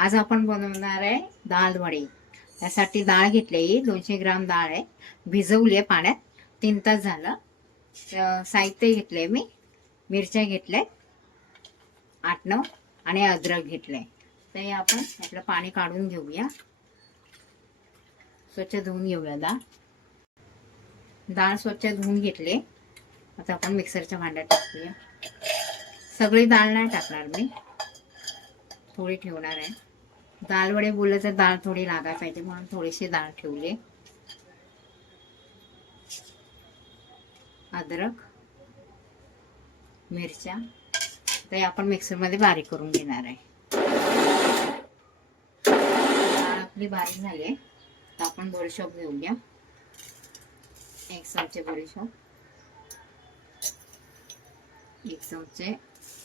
आज आपण बनवणार आहे डाळ वडी. त्यासाठी डाळ घेतली दोनशे ग्राम डाळ आहे. भिजवली आहे पाण्यात. तीन तास झालं. साहित्य घेतले मी. मिरच्या घेतल्या आठ नऊ आणि अद्रक घेतले ते आपण आपलं पाणी काढून घेऊया. स्वच्छ धुवून घेऊया डाळ डाळ स्वच्छ धुवून घेतली. आता आपण मिक्सरच्या भांड्यात टाकूया. सगळी डाळ नाही टाकणार मी. थोडी ठेवणार आहे. दाल वडे बोललं तर डाळ थोडी लागायला पाहिजे म्हणून थोडीशी डाळ ठेवली. अद्रक मिरच्या ते आपण मिक्सरमध्ये बारीक करून घेणार आहे. डाळ आपली बारीक झाली आहे. तर आपण बडीशॉप घेऊया. एक चमचे बडीशॉप एक चमचे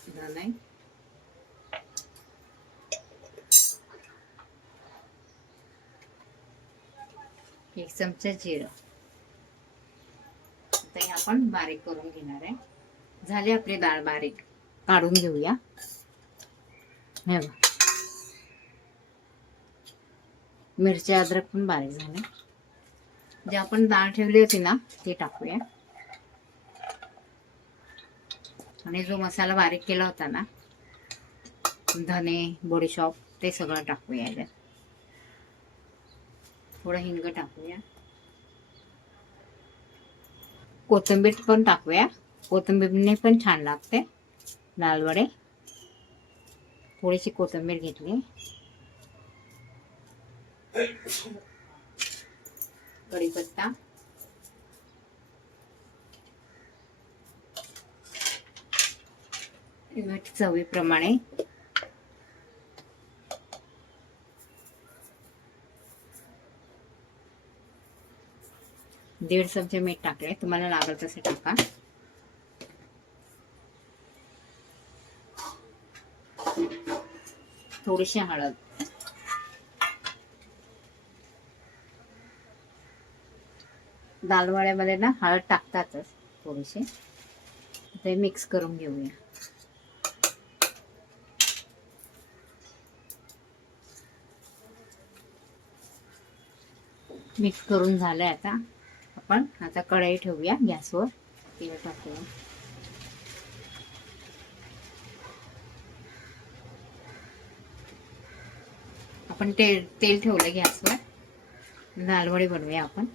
धणे. एक चमचा जिरं. आता हे आपण बारीक करून घेणार आहे. झाली आपली डाळ बारीक. काढून घेऊया. हे मिरची अद्रक पण बारीक झाले. जे आपण डाळ ठेवली होती ना ते टाकूया. आणि जो मसाला बारीक केला होता ना धने बडीशॉप ते सगळं टाकूया याच्यात. थोडं हिंग टाकूया. कोथिंबीर पण टाकूया. कोथिंबीरने पण छान लागते लाल वडे थोडीशी कोथिंबीर घेतली. कढीपत्ता. मीठ चवीप्रमाणे दीड चमचे मीठ टाकले तुम्हाला लागल तसे टाका. थोडीशी हळद. दालवाड्यामध्ये ना हळद टाकतातच थोडीशी. ते मिक्स करून घेऊया. मिक्स करून झालंय आता. आपण आता कढई ठेवूया गॅसवर. तेल टाकूया. आपण तेल तेल ठेवलं गॅसवर. दालवडी बनवूया आपण.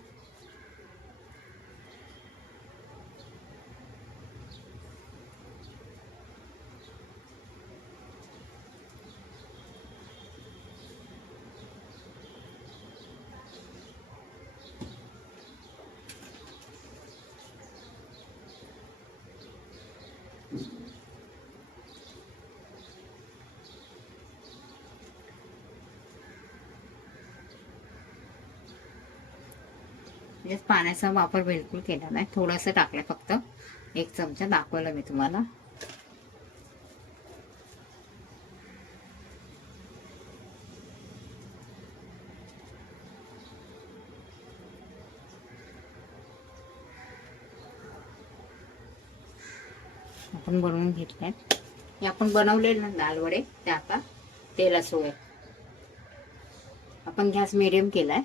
म्हणजे पाण्याचा वापर बिलकुल केला नाही. थोडंसं टाकलं फक्त. एक चमचा दाखवलं मी तुम्हाला. आपण बनवून घेतल्यात. हे आपण बनवलेलं ना दाल वडे ते आता तेला सोय आपण गॅस मिडियम केलाय.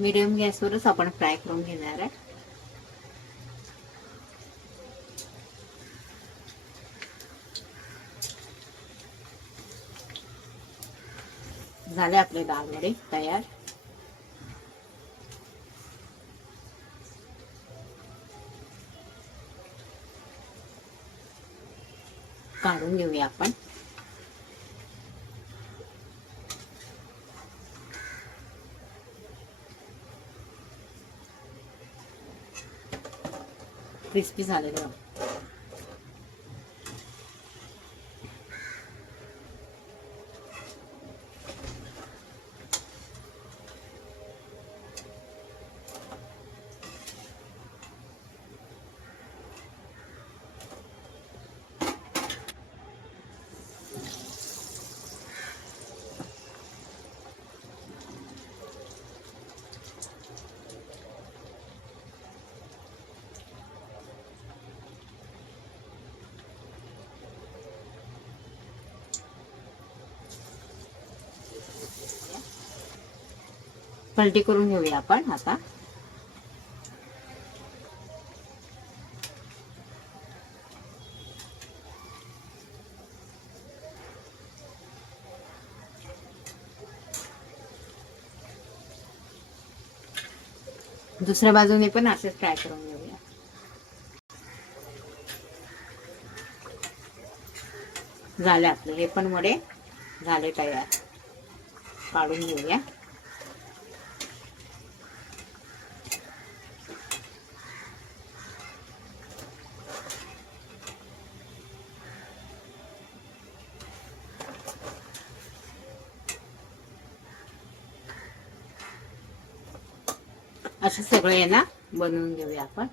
मीडियम गॅसवरच आपण फ्राय करून घेणार आहे. झाले आपले दाल वडे तयार. काढून घेऊया आपण. क्रिस्पी झालेलं. पलटी करून घेऊया आपण आता. दुसऱ्या बाजूने पण असेच फ्राय करून घेऊया. झाले आपले. हे पण वडे झाले तयार. काढून घेऊया. असं सगळं आहे ना बनवून घेऊया आपण